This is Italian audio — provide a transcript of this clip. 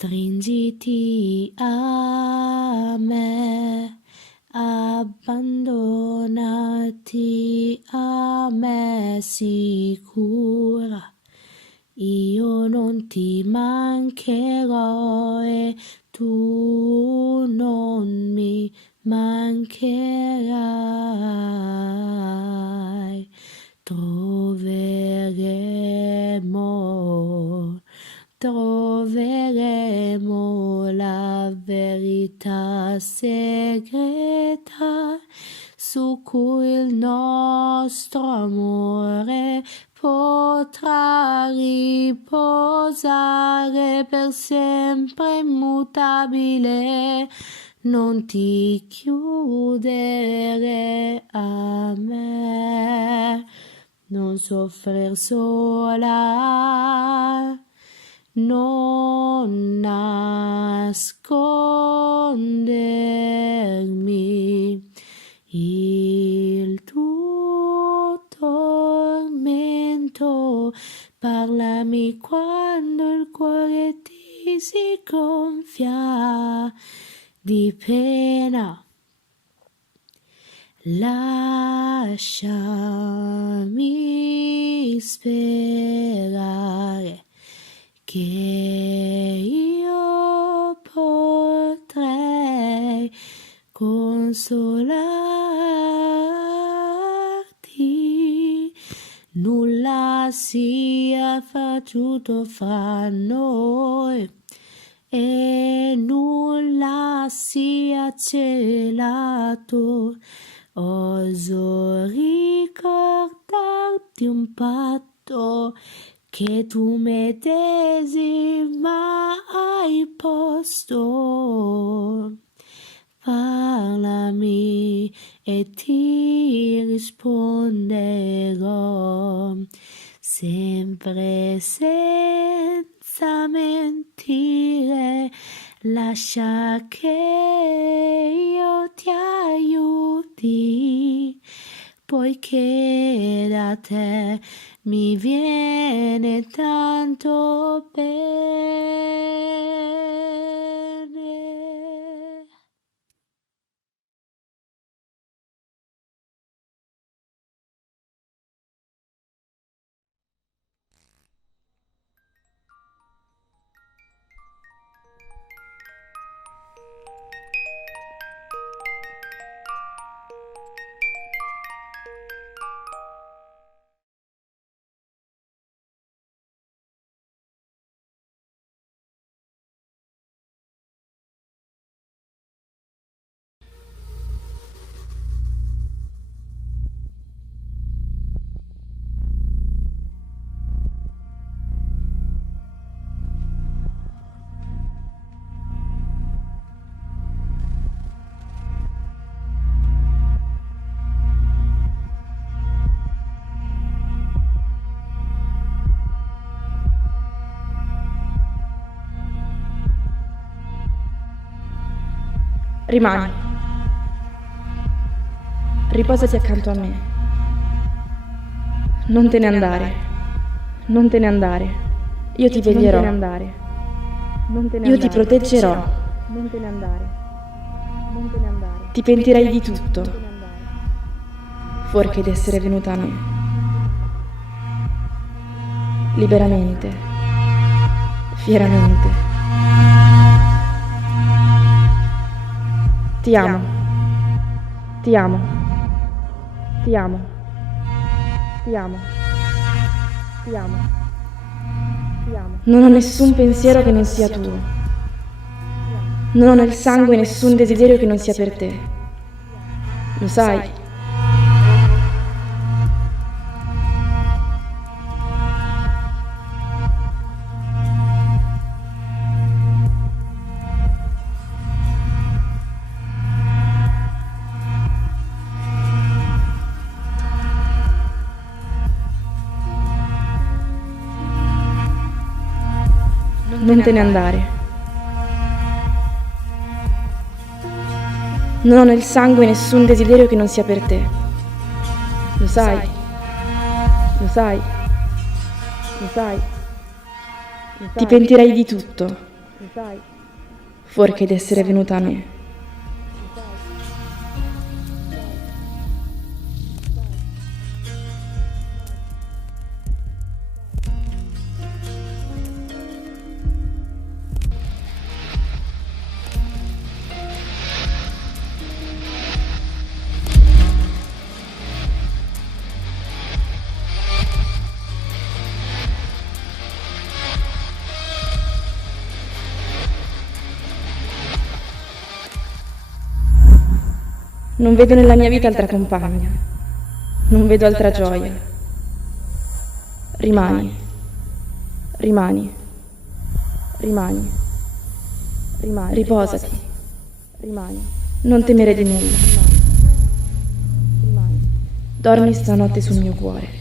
Stringiti a me, abbandonati a me sicura. Io non ti mancherò e tu non mi mancherai. Troveremo la verità segreta su cui il nostro amore potrà riposare per sempre immutabile. Non ti chiudere a me, non soffrir sola, non nascondermi il tuo tormento. Parlami quando il cuore ti si gonfia di pena. Lasciami sperare che io potrei consolarti. Nulla sia faciuto fra noi e nulla sia celato. Oso ricordarti un patto che tu medesima hai posto. Parlami e ti risponderò, sempre senza mentire. Lascia che io ti aiuti, poiché da te mi viene tanto bene. Rimani. Riposati accanto a me. Non te ne andare. Non te ne andare. Io ti veglierò. Non te ne andare. Non te ne andare. Io ti proteggerò. Non te ne andare. Non te ne andare. Ti pentirai di tutto, fuorché d'essere venuta a me. Liberamente. Fieramente. Ti amo, ti amo, ti amo, ti amo, ti amo, ti amo. Non ho nessun pensiero che non sia tuo. Non ho nel sangue nessun desiderio che non sia per te. Lo sai? Non te ne andare. Non ho nel sangue nessun desiderio che non sia per te. Lo sai? Lo sai? Lo sai? Ti pentirai di tutto, fuorché d'essere venuta a me. Non vedo nella mia vita altra compagna, non vedo altra gioia. Rimani, rimani, rimani, rimani, riposati, rimani, non temere di nulla. Dormi stanotte sul mio cuore.